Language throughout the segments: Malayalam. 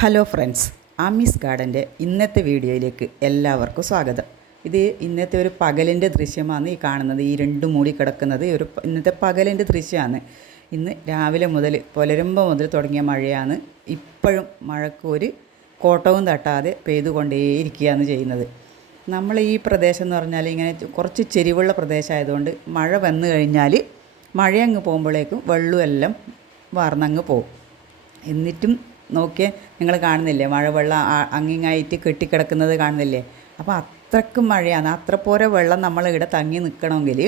ഹലോ ഫ്രണ്ട്സ്, ആമീസ് ഗാർഡൻ്റെ ഇന്നത്തെ വീഡിയോയിലേക്ക് എല്ലാവർക്കും സ്വാഗതം. ഇത് ഇന്നത്തെ ഒരു പകലിൻ്റെ ദൃശ്യമാണ് ഈ കാണുന്നത്. ഈ രണ്ടും മൂടി കിടക്കുന്നത് ഇന്നത്തെ പകലിൻ്റെ ദൃശ്യമാണ്. ഇന്ന് രാവിലെ മുതൽ പുലരുമ്പോൾ മുതൽ തുടങ്ങിയ മഴയാണ്. ഇപ്പോഴും മഴക്ക് ഒരു കോട്ടവും തട്ടാതെ പെയ്തുകൊണ്ടേയിരിക്കുകയാണ് ചെയ്യുന്നത്. നമ്മൾ ഈ പ്രദേശം എന്ന് പറഞ്ഞാൽ ഇങ്ങനെ കുറച്ച് ചെരിവുള്ള പ്രദേശമായതുകൊണ്ട് മഴ വന്നു കഴിഞ്ഞാൽ മഴയങ്ങ് പോകുമ്പോഴേക്കും വെള്ളമെല്ലാം വാർന്നങ്ങ് പോകും. എന്നിട്ടും നോക്കിയാൽ നിങ്ങൾ കാണുന്നില്ലേ, മഴവെള്ളം അങ്ങിങ്ങായിട്ട് കെട്ടിക്കിടക്കുന്നത് കാണുന്നില്ലേ? അപ്പോൾ അത്രക്കും മഴയാണ്. അത്ര പോലെ വെള്ളം നമ്മളിവിടെ തങ്ങി നിൽക്കണമെങ്കിൽ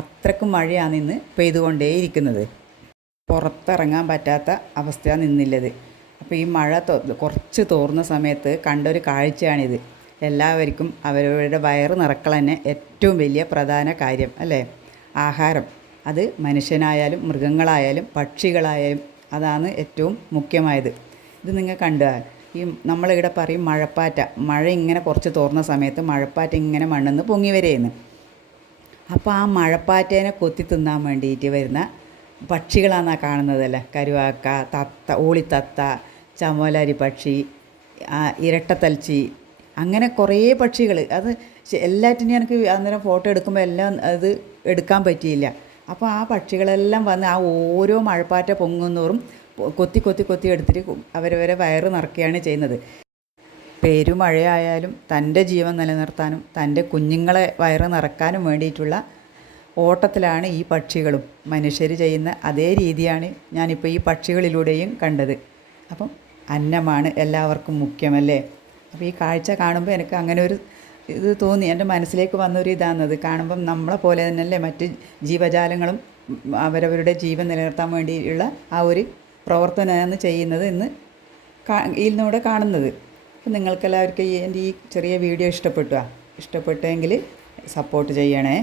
അത്രക്കും മഴയാണ് ഇന്ന് പെയ്തുകൊണ്ടേയിരിക്കുന്നത്. പുറത്തിറങ്ങാൻ പറ്റാത്ത അവസ്ഥയാണ് നിന്നില്ലത്. അപ്പോൾ ഈ മഴ കുറച്ച് തോർന്ന സമയത്ത് കണ്ടൊരു കാഴ്ചയാണിത്. എല്ലാവർക്കും അവരവരുടെ വയറ് നിറക്കൽ തന്നെ ഏറ്റവും വലിയ പ്രധാന കാര്യം അല്ലേ? ആഹാരം, അത് മനുഷ്യനായാലും മൃഗങ്ങളായാലും പക്ഷികളായാലും അതാണ് ഏറ്റവും മുഖ്യമായത്. ഇത് നിങ്ങൾ കണ്ടാൽ ഈ നമ്മളിവിടെ പറയും മഴപ്പാറ്റ. മഴ ഇങ്ങനെ കുറച്ച് തോർന്ന സമയത്ത് മഴപ്പാറ്റ ഇങ്ങനെ മണ്ണിന്ന് പൊങ്ങി വരെയെന്ന്. അപ്പോൾ ആ മഴപ്പാറ്റേനെ കൊത്തി തിന്നാൻ വേണ്ടിയിട്ട് വരുന്ന പക്ഷികളാണ് കാണുന്നതല്ലേ. കരുവാക്ക, തത്ത, ഓളിത്തത്ത, ചമോലാരി പക്ഷി, ഇരട്ടത്തൽച്ചി, അങ്ങനെ കുറേ പക്ഷികൾ. അത് എല്ലാറ്റിനെയും എനിക്ക് അന്നേരം ഫോട്ടോ എടുക്കുമ്പോൾ എല്ലാം അത് എടുക്കാൻ പറ്റിയില്ല. അപ്പോൾ ആ പക്ഷികളെല്ലാം വന്ന് ആ ഓരോ മഴപ്പാറ്റ പൊങ്ങുന്നോറും കൊത്തി കൊത്തി കൊത്തി എടുത്തിട്ട് അവരവരെ വയറ് നിറയ്ക്കുകയാണ് ചെയ്യുന്നത്. പെരുമഴയായാലും തൻ്റെ ജീവൻ നിലനിർത്താനും തൻ്റെ കുഞ്ഞുങ്ങളെ വയറ് നിറക്കാനും വേണ്ടിയിട്ടുള്ള ഓട്ടത്തിലാണ് ഈ പക്ഷികളും. മനുഷ്യർ ചെയ്യുന്ന അതേ രീതിയാണ് ഞാനിപ്പോൾ ഈ പക്ഷികളിലൂടെയും കണ്ടത്. അപ്പം അന്നമാണ് എല്ലാവർക്കും മുഖ്യമല്ലേ? അപ്പോൾ ഈ കാഴ്ച കാണുമ്പോൾ എനിക്ക് അങ്ങനെ ഒരു ഇത് തോന്നി. എൻ്റെ മനസ്സിലേക്ക് വന്നൊരു ഇതാണത്. കാണുമ്പം നമ്മളെ പോലെ തന്നെയല്ലേ മറ്റ് ജീവജാലങ്ങളും അവരവരുടെ ജീവൻ നിലനിർത്താൻ വേണ്ടിയുള്ള ആ ഒരു പ്രവർത്തനമാണ് ചെയ്യുന്നത് എന്ന് ഇതിലൂടെ കാണുന്നത്. അപ്പോൾ നിങ്ങൾക്കെല്ലാവർക്കും എൻ്റെ ഈ ചെറിയ വീഡിയോ ഇഷ്ടപ്പെട്ടുവെങ്കിൽ സപ്പോർട്ട് ചെയ്യണേ.